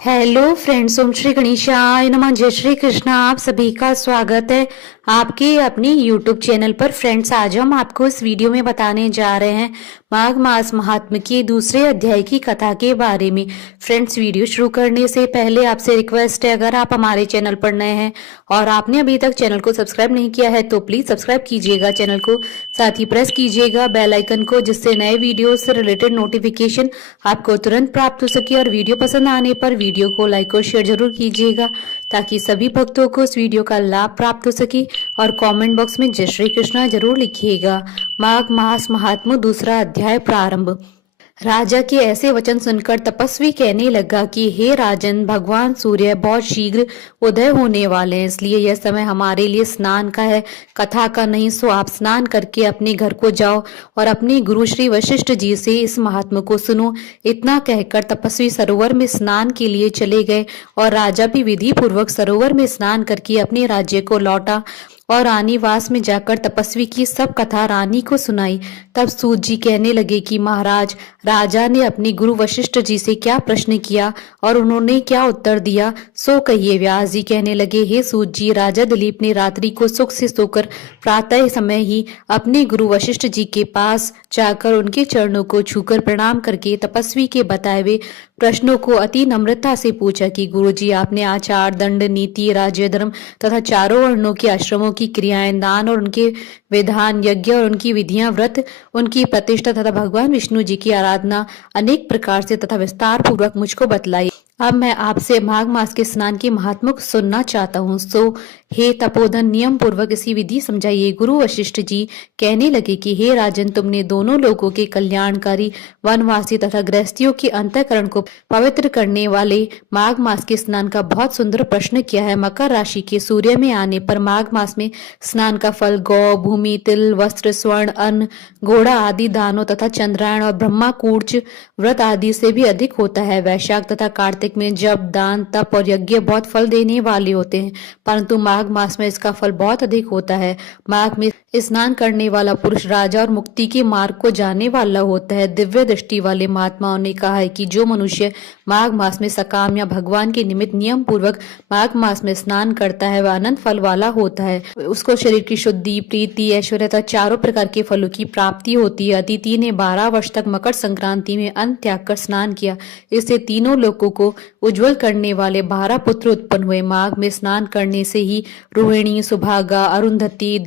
Hello friends, ओम श्री गणेशाय नमः। जय श्री कृष्णा। आप सभी का स्वागत है आपके अपने यूट्यूब चैनल पर। फ्रेंड्स, आज हम आपको इस वीडियो में बताने जा रहे हैं माघ मास महात्म्य के दूसरे अध्याय की कथा के बारे में। फ्रेंड्स, वीडियो शुरू करने से पहले आपसे रिक्वेस्ट है, अगर आप हमारे चैनल पर नए हैं और आपने अभी तक चैनल को सब्सक्राइब नहीं किया है तो प्लीज सब्सक्राइब कीजिएगा चैनल को, साथ ही प्रेस कीजिएगा बेल आइकन को, जिससे नए वीडियो से रिलेटेड नोटिफिकेशन आपको तुरंत प्राप्त हो सके। और वीडियो पसंद आने पर वीडियो को लाइक और शेयर जरूर कीजिएगा ताकि सभी भक्तों को इस वीडियो का लाभ प्राप्त हो सके। और कमेंट बॉक्स में जय श्री कृष्णा जरूर लिखिएगा। माघ मास महात्म्य दूसरा अध्याय प्रारंभ। राजा के ऐसे वचन सुनकर तपस्वी कहने लगा कि हे राजन, भगवान सूर्य बहुत शीघ्र उदय होने वाले हैं, इसलिए यह समय हमारे लिए स्नान का है, कथा का नहीं। सो आप स्नान करके अपने घर को जाओ और अपने गुरु श्री वशिष्ठ जी से इस महात्मा को सुनो। इतना कहकर तपस्वी सरोवर में स्नान के लिए चले गए और राजा भी विधि पूर्वक सरोवर में स्नान करके अपने राज्य को लौटा और रानीवास में जाकर तपस्वी की सब कथा रानी को सुनाई। तब सूत जी कहने लगे कि महाराज, राजा ने अपने गुरु वशिष्ठ जी से क्या प्रश्न किया और उन्होंने क्या उत्तर दिया, सो कहिए। व्यास जी कहने लगे, हे सूत जी, राजा दिलीप ने रात्रि को सुख से सोकर प्रातः समय ही अपने गुरु वशिष्ठ जी के पास जाकर उनके चरणों को छूकर प्रणाम करके तपस्वी के बताए हुए प्रश्नों को अति नम्रता से पूछा कि गुरु जी, आपने आचार, दंड, नीति, राज्य, धर्म तथा चारों वर्णों के आश्रमों की क्रियाएं, दान और उनके विधान, यज्ञ और उनकी विधियां, व्रत, उनकी प्रतिष्ठा तथा भगवान विष्णु जी की आराधना अनेक प्रकार से तथा विस्तार पूर्वक मुझको बतलाई। अब मैं आपसे माघ मास के स्नान के महात्मा को सुनना चाहता हूँ, सो हे तपोधन, नियम पूर्वक इसी विधि समझाइए। गुरु वशिष्ठ जी कहने लगे कि हे राजन, तुमने दोनों लोगों के कल्याणकारी, वनवासी तथा गृहस्थियों के अंतःकरण को पवित्र करने वाले माघ मास के स्नान का बहुत सुंदर प्रश्न किया है। मकर राशि के सूर्य में आने पर माघ मास में स्नान का फल गौ, भूमि, तिल, वस्त्र, स्वर्ण, अन्न, घोड़ा आदि दानों तथा चंद्रायण और ब्रह्मा कूर्च व्रत आदि से भी अधिक होता है। वैशाख तथा कार्तिक में जप, दान, तप और यज्ञ बहुत फल देने वाले होते हैं, परंतु माघ मास में इसका फल बहुत अधिक होता है। माघ में स्नान करने वाला पुरुष राजा और मुक्ति के मार्ग को जाने वाला होता है। दिव्य दृष्टि वाले महात्माओं ने कहा है कि जो मनुष्य माघ मास में सकाम या भगवान के निमित्त नियम पूर्वक माघ मास में स्नान करता है वह अनंत फल वाला होता है। उसको शरीर की शुद्धि, प्रीति, ऐश्वर्य तथा चारों प्रकार के फलों की प्राप्ति होती है। अदिति ने 12 वर्ष तक मकर संक्रांति में अन्न त्याग कर स्नान किया, इससे तीनों लोगों को उज्जवल करने वाले 12 पुत्र उत्पन्न हुए। माघ में स्नान करने से ही रोहिणी, सुभागा, अरुंधति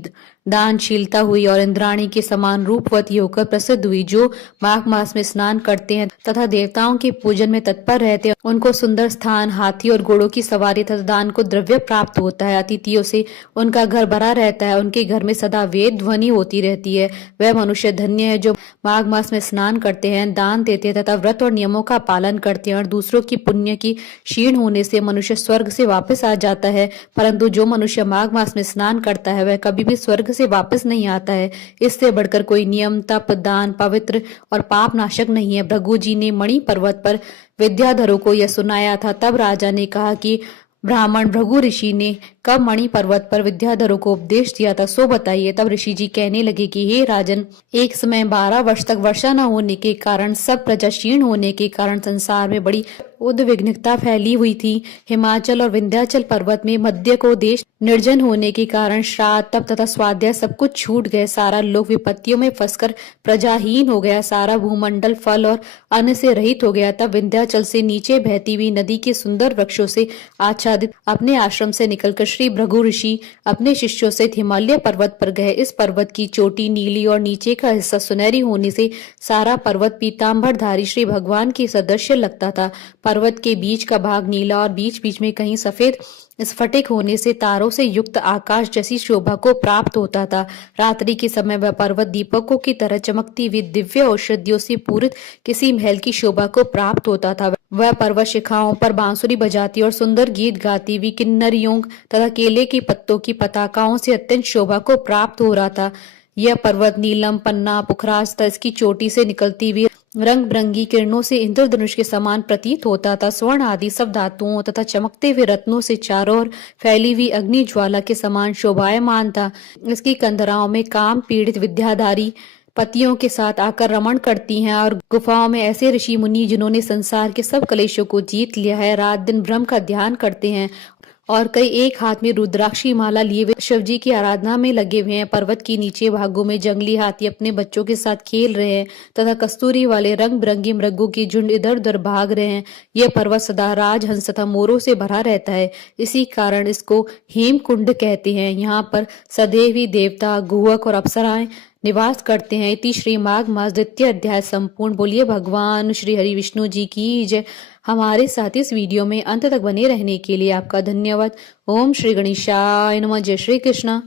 दानशीलता हुई और इंद्राणी के समान रूपवती होकर प्रसिद्ध हुई। जो माघ मास में स्नान करते हैं तथा देवताओं के पूजन में तत्पर रहते हैं, उनको सुंदर स्थान, हाथी और घोड़ों की सवारी तथा दान को द्रव्य प्राप्त होता है। अतिथियों से उनका घर भरा रहता है, उनके घर में सदा वेद ध्वनि होती रहती है। वह मनुष्य धन्य है जो माघ मास में स्नान करते हैं, दान देते हैं तथा व्रत और नियमों का पालन करते हैं। और दूसरों की पुण्य की क्षीण होने से मनुष्य स्वर्ग से वापस आ जाता है, परंतु जो मनुष्य माघ मास में स्नान करता है वह कभी भी स्वर्ग से वापस नहीं आता है। इससे बढ़कर कोई नियम, तप, दान, पवित्र और पाप नाशक नहीं है। भृगु जी ने मणि पर्वत पर विद्याधरों को यह सुनाया था। तब राजा ने कहा कि ब्राह्मण भृगु ऋषि ने कब मणि पर्वत पर विद्याधरों को उपदेश दिया था, सो बताइए। तब ऋषि जी कहने लगे कि हे राजन, एक समय 12 वर्ष तक वर्षा न होने के कारण, सब प्रजा क्षीण होने के कारण संसार में बड़ी उद्विग्नता फैली हुई थी। हिमाचल और विंध्याचल पर्वत में मध्य को देश निर्जन होने के कारण श्राद्ध, तप तथा स्वाध्याय सब कुछ छूट गए। सारा लोक विपत्तियों में फंसकर प्रजाहीन हो गया। सारा भूमंडल फल और अन्न से रहित हो गया। तब विंध्याचल से नीचे बहती हुई नदी के सुंदर वृक्षों से आच्छादित अपने आश्रम से निकलकर श्री भृगु ऋषि अपने शिष्यों से हिमालय पर्वत पर गए। इस पर्वत की चोटी नीली और नीचे का हिस्सा सुनहरी होने से सारा पर्वत पीताम्बरधारी श्री भगवान के सदृश्य लगता था। पर्वत के बीच का भाग नीला और बीच बीच में कहीं सफेद स्फटिक होने से तारों से युक्त आकाश जैसी शोभा को प्राप्त होता था। रात्रि के समय वह पर्वत दीपकों की तरह चमकती हुई दिव्य औषधियों से पूरित किसी महल की शोभा को प्राप्त होता था। वह पर्वत शिखाओं पर बांसुरी बजाती और सुंदर गीत गाती हुई किन्नरियों तथा केले के पत्तों की पताकाओं से अत्यंत शोभा को प्राप्त हो रहा था। यह पर्वत नीलम, पन्ना, पुखराज तथा इसकी चोटी से निकलती हुई रंग बिरंगी किरणों से इंद्रधनुष के समान प्रतीत होता था। स्वर्ण आदि सब धातुओं तथा चमकते हुए रत्नों से चारों ओर फैली हुई अग्नि ज्वाला के समान शोभायमान था। इसकी कंदराओं में काम पीड़ित विद्याधारी पतियों के साथ आकर रमण करती हैं और गुफाओं में ऐसे ऋषि मुनि जिन्होंने संसार के सब कलेशों को जीत लिया है रात दिन ब्रह्म का ध्यान करते हैं और कई एक हाथ में रुद्राक्षी माला लिए हुए शिव जी की आराधना में लगे हुए हैं। पर्वत के नीचे भागों में जंगली हाथी अपने बच्चों के साथ खेल रहे हैं तथा कस्तूरी वाले रंग बिरंगी मृगों की झुंड इधर उधर भाग रहे हैं। यह पर्वत सदा राजहंस तथा मोरों से भरा रहता है, इसी कारण इसको हेमकुंड कहते हैं। यहाँ पर सदैव ही देवता, गुहक और अप्सराएं निवास करते हैं। इति श्री माघ मास द्वितीय अध्याय संपूर्ण। बोलिए भगवान श्री हरि विष्णु जी की जय। हमारे साथ इस वीडियो में अंत तक बने रहने के लिए आपका धन्यवाद। ओम श्री गणेशाय नमः। जय श्री कृष्ण।